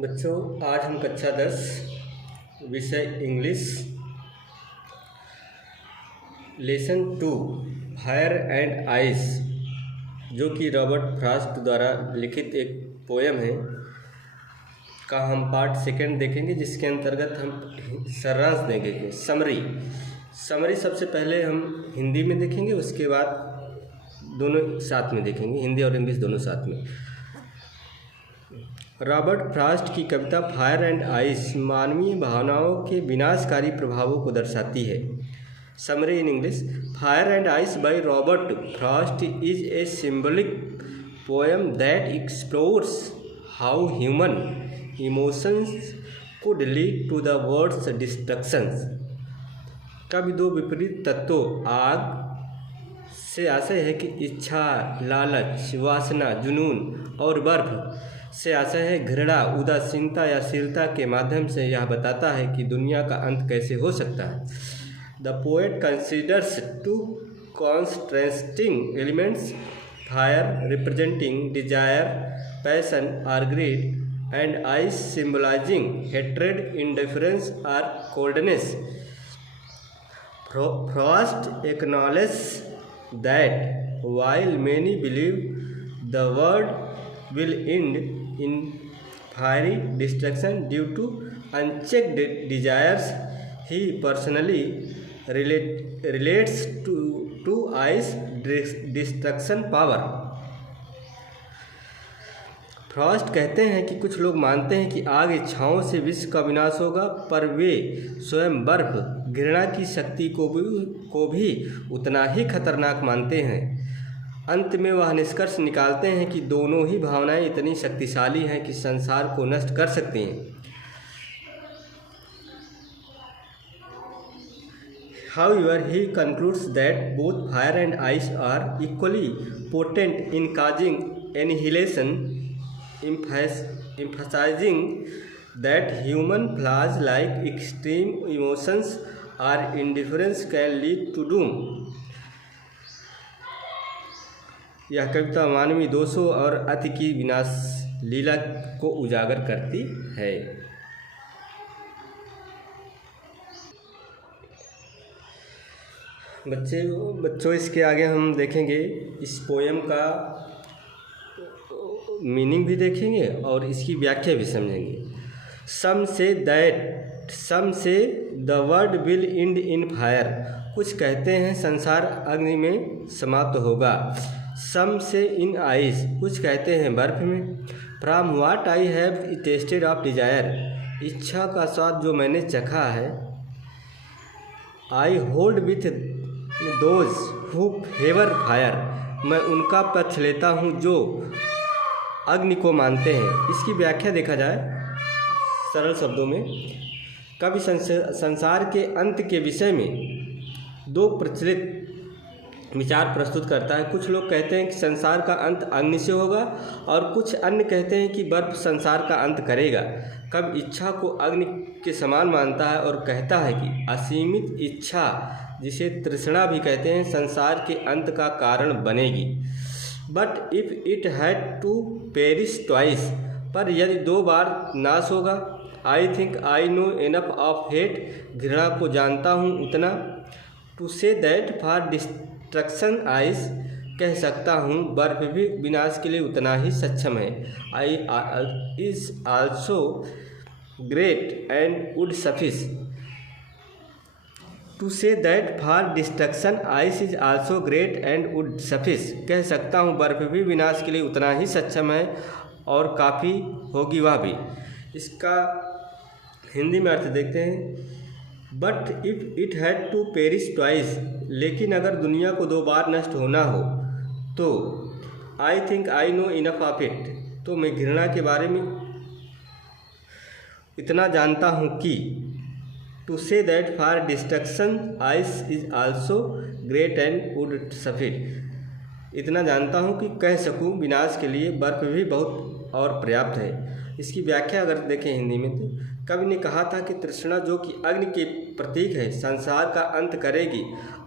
बच्चों, आज हम कक्षा 10 विषय English lesson 2 fire and ice, जो कि रॉबर्ट फ्रॉस्ट द्वारा लिखित एक पोयम है, का हम पार्ट सेकंड देखेंगे, जिसके अंतर्गत हम सारांश देखेंगे। समरी सबसे पहले हम हिंदी में देखेंगे, उसके बाद दोनों साथ में देखेंगे, हिंदी और इंग्लिश दोनों साथ में। रॉबर्ट फ्रॉस्ट की कविता फायर एंड आइस मानवीय भावनाओं के विनाशकारी प्रभावों को दर्शाती है। Summary in English. Fire and ice by Robert Frost is a symbolic poem that explores how human emotions could lead to the world's destructions. कवि दो विपरीत तत्वों आग से आशय है कि इच्छा, लालच, वासना, जुनून और बर्फ से आशय है घृणा, उदासीनता या शीलता के माध्यम से यह बताता है कि दुनिया का अंत कैसे हो सकता है। The poet considers two contrasting elements, fire representing desire, passion और greed, and ice symbolizing hatred, indifference or coldness. Frost acknowledges that while many believe the world will end in fiery destruction due to unchecked desires, he personally relates to ice destruction power. Frost कहते हैं कि कुछ लोग मानते हैं कि आग इच्छाओं से विश्व का विनाश होगा, पर वे स्वयं बर्फ, घृणा की शक्ति को भी उतना ही खतरनाक मानते हैं। अंत में वह निष्कर्ष निकालते हैं कि दोनों ही भावनाएं इतनी शक्तिशाली हैं कि संसार को नष्ट कर सकती हैं। However, he concludes that both fire and ice are equally potent in causing annihilation, emphasizing that human flaws like extreme emotions or indifference can lead to doom. यह कविता मानवीय दोषों और अति की विनाश लीला को उजागर करती है। बच्चों इसके आगे हम देखेंगे इस पोएम का मीनिंग भी देखेंगे और इसकी व्याख्या भी समझेंगे। सम से the world will and in fire. कुछ कहते हैं संसार अग्नि में समाप्त होगा। सम से इन आइस। कुछ कहते हैं बर्फ में। From what I have tested of desire. इच्छा का स्वाद जो मैंने चखा है। I hold with those who favour fire. मैं उनका पक्ष लेता हूँ जो अग्नि को मानते हैं। इसकी व्याख्या देखा जाए सरल शब्दों में, कवि संसार के अंत के विषय में दो प्रचलित विचार प्रस्तुत करता है। कुछ लोग कहते हैं कि संसार का अंत अग्नि से होगा और कुछ अन्य कहते हैं कि बर्फ संसार का अंत करेगा। कवि इच्छा को अग्नि के समान मानता है और कहता है कि असीमित इच्छा, जिसे तृष्णा भी कहते हैं, संसार के अंत का कारण बनेगी। But if it had to perish twice. पर यदि दो बार नाश होगा। I think I know enough of hate. घृणा को जानता हूँ उतना। To say that for destruction ice. कह सकता हूँ बर्फ भी विनाश के लिए उतना ही सक्षम है। Ice is also great and would suffice. To say that for destruction ice is also great and would suffice. कह सकता हूँ बर्फ भी विनाश के लिए उतना ही सक्षम है और काफ़ी होगी वह भी। इसका हिंदी में अर्थ देखते हैं। But if it had to perish twice. लेकिन अगर दुनिया को दो बार नष्ट होना हो तो आई think I know enough of it. तो मैं घृणा के बारे में इतना जानता हूँ कि to say that for destruction ice is also great and would suffice. इतना जानता हूँ कि कह सकूँ विनाश के लिए बर्फ भी बहुत और पर्याप्त है। इसकी व्याख्या अगर देखें हिंदी में तो कवि ने कहा था कि तृष्णा जो कि अग्नि के प्रतीक है संसार का अंत करेगी।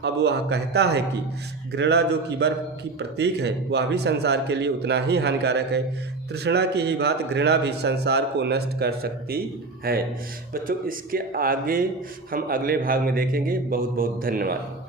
अब वह कहता है कि घृणा जो कि बर्फ की प्रतीक है वह भी संसार के लिए उतना ही हानिकारक है। तृष्णा की ही बात घृणा भी संसार को नष्ट कर सकती है। बच्चों, इसके आगे हम अगले भाग में देखेंगे। बहुत बहुत धन्यवाद।